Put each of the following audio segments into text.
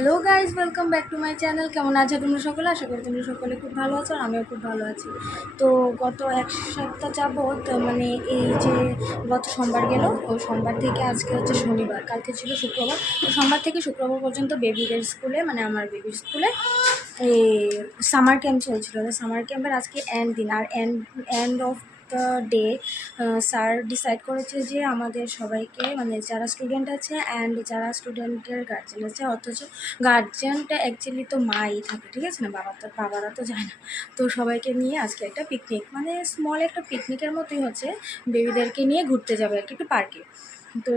Hello guys, welcome back to my channel. কেমন আছো তোমরা সকলে? আশা করি তোমরা সকলে খুব ভালো আছো, আর আমিও খুব ভালো আছি। তো গত এক সপ্তাহ যাবত মানে এই যে গত সোমবার গেল, ওই সোমবার থেকে আজকে হচ্ছে শনিবার, কালকে ছিল শুক্রবার। তো সোমবার থেকে শুক্রবার পর্যন্ত বেবিদের স্কুলে, মানে আমার বেবির স্কুলে এই সামার ক্যাম্প চলছিল। সামার ক্যাম্পের আজকে এন্ড দিন, আর end of the day sir decide করেছে যে আমাদের সবাইকে, মানে যারা স্টুডেন্ট আছে অ্যান্ড যারা স্টুডেন্টের গার্জেন আছে, অথচ গার্জেনটা অ্যাকচুয়ালি তো মাই থাকে, ঠিক আছে না, বাবারা তো যায় না। তো সবাইকে নিয়ে আজকে একটা পিকনিক, মানে স্মল একটা পিকনিকের মতোই হচ্ছে, বেবিদেরকে নিয়ে ঘুরতে যাবে আর কি, একটু পার্কে। তো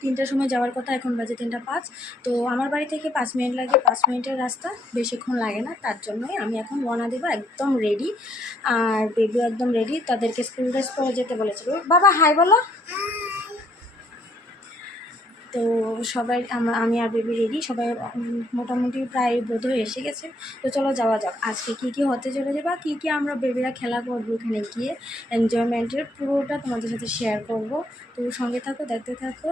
3টার সময় যাওয়ার কথা, এখন বাজে 3:05। তো আমার বাড়ি থেকে 5 মিনিট লাগে, 5 মিনিটের রাস্তা, বেশিক্ষণ লাগে না। তার জন্যই আমি এখন রওনা দেবো, একদম রেডি। আর বেবিও একদম রেডি, তাদেরকে স্কুল ড্রেস পরে যেতে বলেছিল। বাবা হাই বলো। তো সবাই আমি আর বেবি রেডি, সবাই মোটামুটি প্রায় বোধহয় এসে গেছে। তো চলো যাওয়া যাক, আজকে কী কী হতে চলেছে বা কী কী আমরা বেবিরা খেলা করবো ওখানে গিয়ে, এনজয়মেন্টের পুরোটা তোমাদের সাথে শেয়ার করব। তো সঙ্গে থাকো, দেখতে থাকো।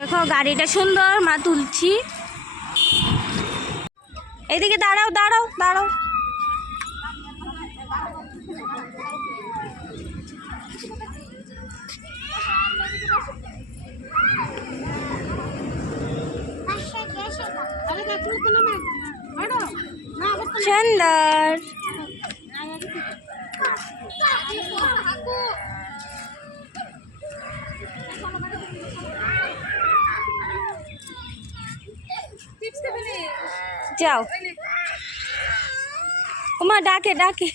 দেখো গাড়িটা সুন্দর, মা তুলছি। এইদিকে দাঁড়াও দাঁড়াও দাঁড়াও। সুন্দর। যাও ওমা, ডাকে ডাকে।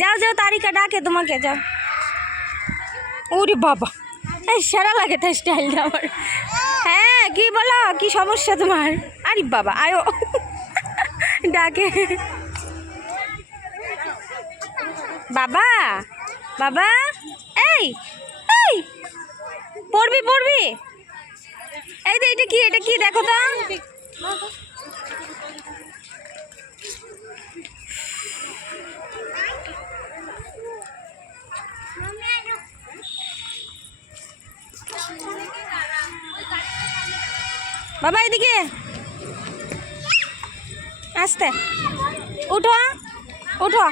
যাও যাও, তারিকা ডাকে তোমাকে, যাও। ওরে বাবা, এই সেরা লাগে তাই স্টাইলটা আমার। হ্যাঁ, কি বলো, কি সমস্যা তোমার? আরে বাবা আয়ো, ডাকে। বাবা বাবা, এই এই পড়বি পড়বি। এই তো, এটা কি, এটা কি দেখো তো। বাবা এদিকে আসতে, উঠো উঠো।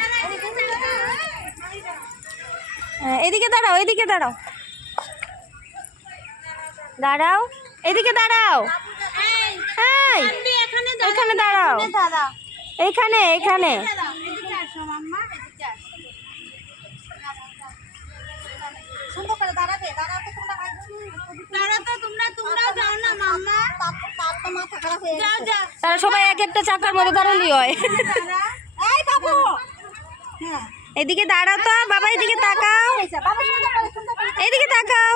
এদিকে দাঁড়াও, এদিকে দাঁড়াও, দাঁড়াও, এদিকে দাঁড়াও। এই এখানে দাঁড়াও, এইখানে এইখানে। তারা সবাই এক একটা চাকার মধ্যে দাঁড়ালি হয়। এদিকে দাঁড়াও তো বাবা, এদিকে তাকাও, এদিকে তাকাও,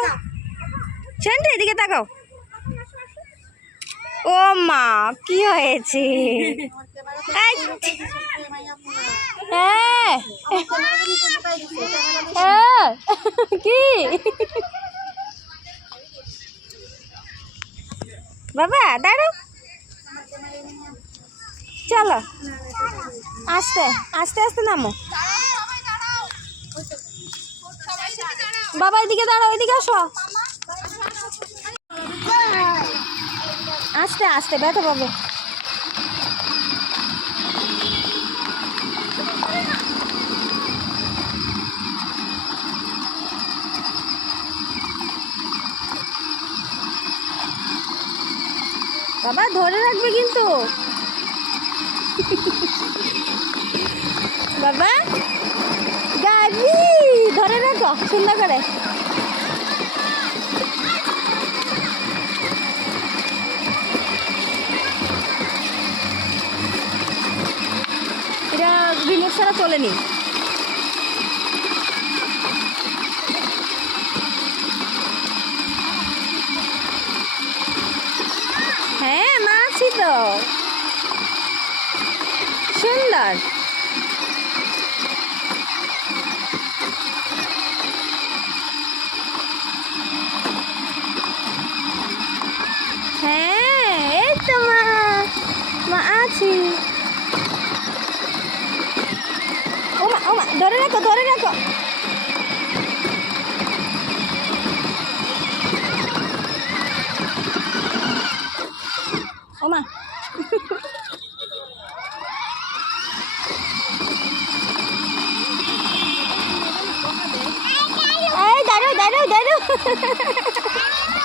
সেন্ট এদিকে তাকাও। ও মা, কি হয়েছে? কি বাবা, দাঁড়াও, চলো আস্তে আস্তে আস্তে নামো। বাবা এদিকে দাঁড়াও, এদিকে আসো, আস্তে আস্তে, ব্যথা পাবে। বাবা ধরে রাখবে কিন্তু। বাবা গাড়ি ধরে রাখো সুন্দর করে। এটা রিমোট ছাড়া চলেনি। হ্যাঁ মা আছি তো, সুন্দর। হ্যাঁ এই তো মা, মা আছি। ওমা ওমা, ধরে রাখো ধরে রাখো।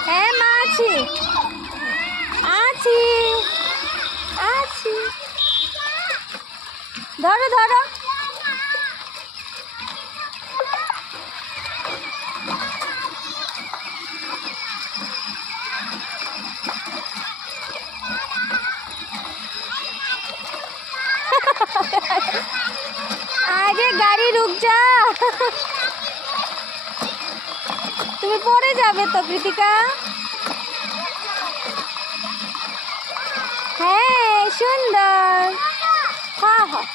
হ্যাঁ মা আছি আছি আছি, ধরো ধরো। আরে গাড়ি রুক যা, তুমি পড়ে যাবে তো কৃতিকা। হ্যাঁ সুন্দর, হ্যাঁ হ্যাঁ,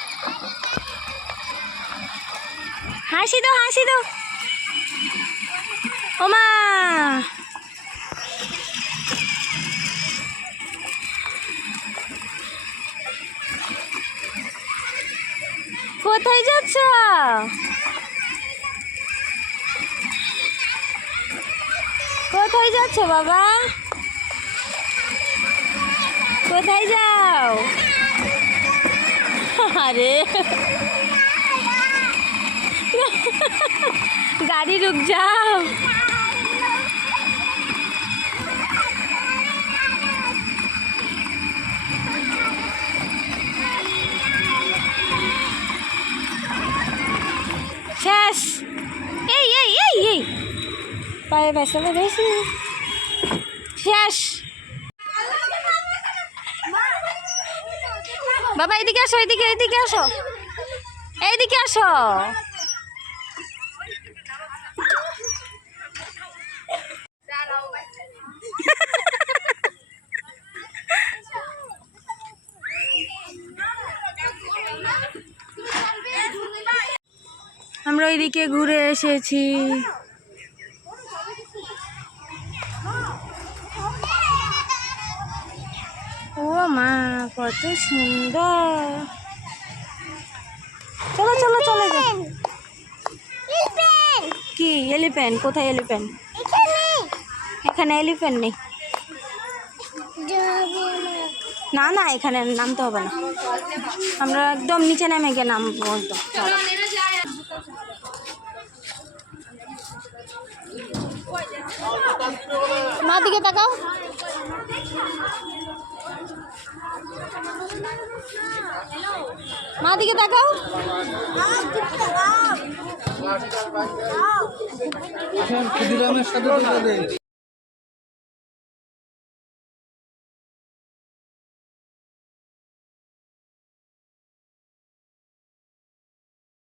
হাসি দাও হাসি দাও। ওমা কোথায় যাচ্ছ? কোথায় যাচ্ছ বাবা? কোথায় যাও? আরে গাড়ি রুক যাও। শেষ। এই এই এই এই পায়ে বেসালে বেশি শেষ। বাবা এদিকে আসো, এদিকে এদিকে আসো, এইদিকে আসো। আমরা ওইদিকে ঘুরে এসেছি। ও মা কত সুন্দর। চলো চলো চলে যাও। কি এলিফ্যান্ট? কোথায় এলিফ্যান্ট? এখানে এলিফ্যান্ট নেই। না না এখানে নামতে হবে না, আমরা একদম নিচে নেমে গিয়ে নামবো একদম। মা দিকে তাকাও। মা দিকে তাকাও। ক্ষুদিরামের সাথে